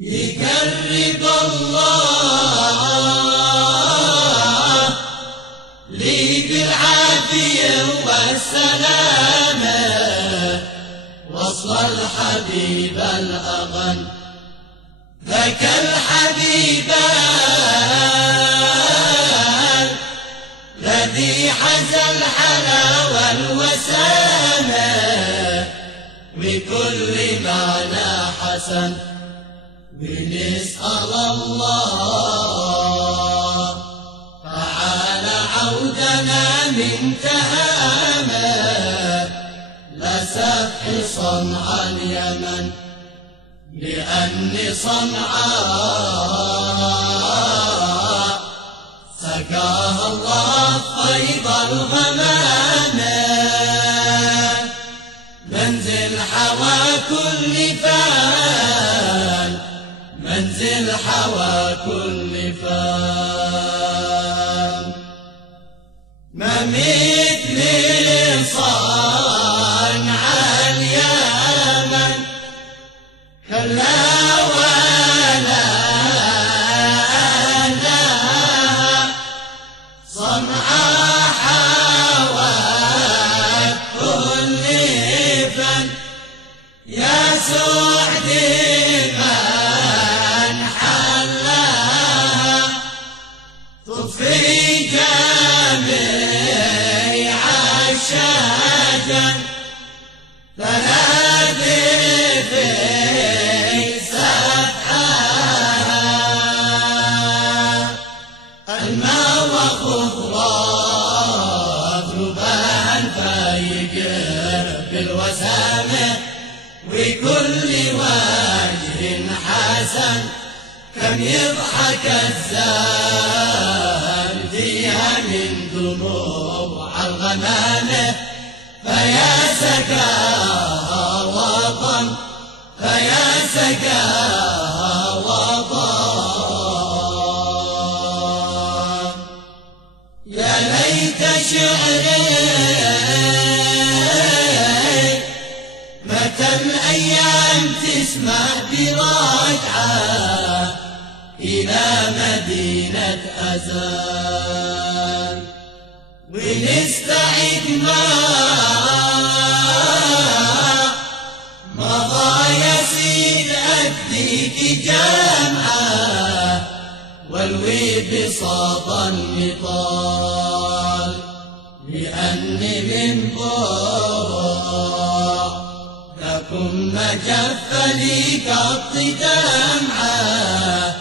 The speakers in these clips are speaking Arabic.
يقرب الله لي بالعافية والسلامة وصل الحبيب الأغن ذاك الحبيب الذي حز الحلا والوسامة بكل معنى حسن ونسأل الله تعالى عودنا من تهامة لسفح صنعاء اليمن لأن صنعاء سقاها الله فيض الغمامة منزل حوى كل فان منزل حوى كل فان ما مثل صنعاء اليمن كلا ولا لها صنعاء حوت كل فن يا سعد من حلاها تطفي جميع الشجن تنادي في سفحها الماء وخضرات رباها فيقر بالوسامة وكل وجه حسن كم يضحك الزال فيها من دموع الغمامة فيا سقاها وطن فيا سقاها وطن يا ليت شعري متى الأيام تسمع براجعة إلى مدينة أزال ونستعد ما مضى يسير أديك جامعة والوي بساط النضال لأني من بعد لكم مجف لي قط دمعة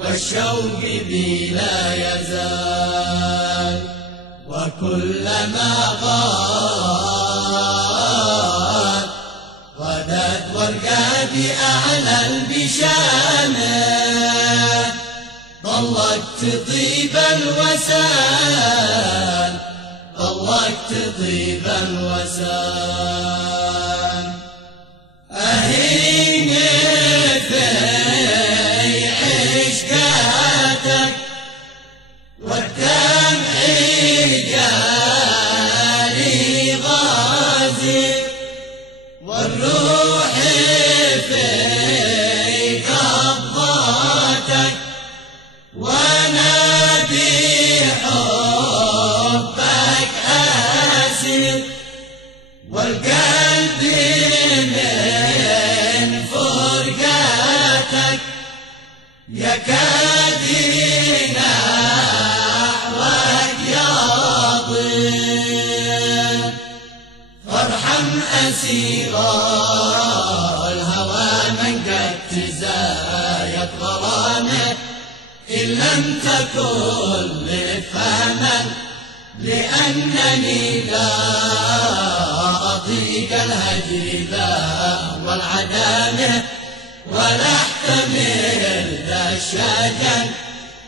والشوق بي لا يزال وكلما غاب غدت ورقاتي أعلى البشامة ضلت طيب الوسال ضلت طيب الوسال أهين في عشقاتك والدمع جاري غازي والروح في قبضاتك وانا بحبك آسر والقلب من فرقاتك يكاد نحوك يضيع فارحم أسيرا الهوى من قد تزايد غرامه إن لم تكن لفهما لأنني لا أطيق الهجر ذا والعدامة ولا احتمل ذا الشجن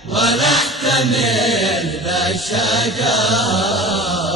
ولا احتمل ذا الشجن